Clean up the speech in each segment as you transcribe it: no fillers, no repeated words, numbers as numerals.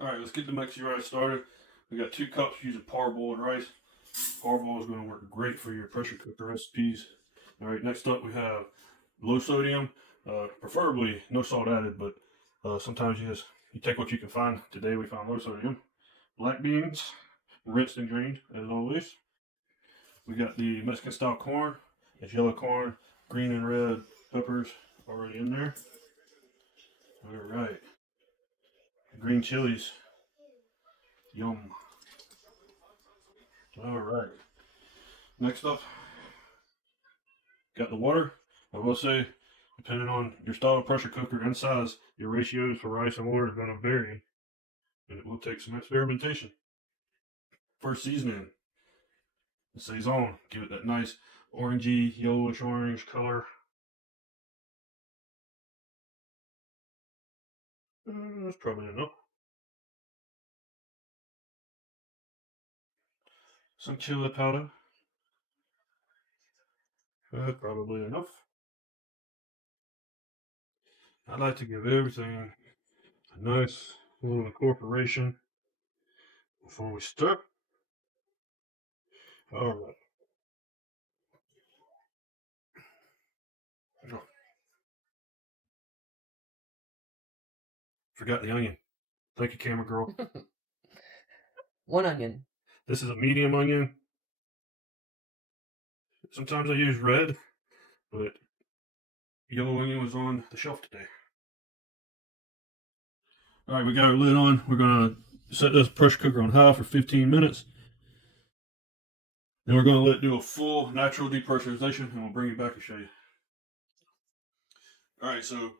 Alright, let's get the Mexi rice started. We got 2 cups using parboiled rice. Parboiled is going to work great for your pressure cooker recipes. Alright, next up we have low sodium, preferably no salt added, but sometimes you take what you can find. Today we found low sodium. Black beans, rinsed and drained as always. We got the Mexican style corn. It's yellow corn, green and red peppers already in there. Alright, green chilies. Yum. Alright. Next up, got the water. I will say, depending on your style of pressure cooker and size, your ratios for rice and water are going to vary, and it will take some experimentation. First seasoning, the saison, give it that nice orangey, yellowish orange color. That's probably enough. Some chili powder. Probably enough. I like to give everything a nice little incorporation before we stir. Alright. Oh, forgot the onion. Thank you, camera girl. 1 onion. This is a medium onion. Sometimes I use red, but yellow onion was on the shelf today. Alright, we got our lid on. We're going to set this pressure cooker on high for 15 minutes. Then we're going to let it do a full natural depressurization, and we'll bring it back and show you. Alright, so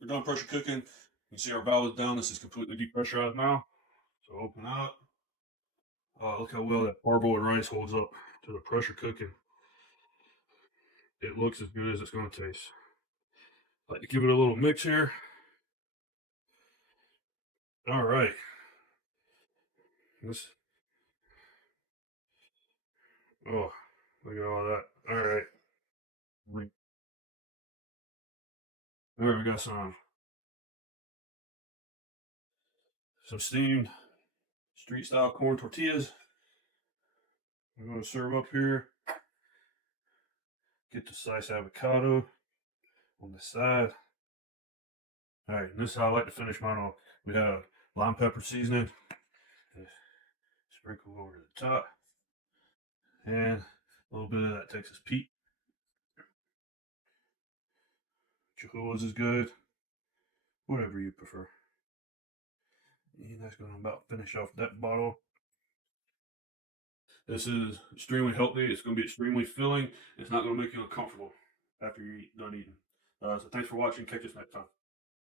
we're done pressure cooking. You can see our valve is down. This is completely depressurized now. So open up. Look how well that parboiled rice holds up to the pressure cooking. It looks as good as it's going to taste. Like to give it a little mix here. All right. Oh, look at all that. All right. There we got some steamed street style corn tortillas. I'm going to serve up here. Get the sliced avocado on the side. All right, and this is how I like to finish mine off. We have lime pepper seasoning. Sprinkle over the top. And a little bit of that Texas Pete. Chihuahuas is good. Whatever you prefer. And that's going to about finish off that bottle. This is extremely healthy. It's going to be extremely filling. It's not going to make you uncomfortable after you're done eating. So thanks for watching. Catch us next time.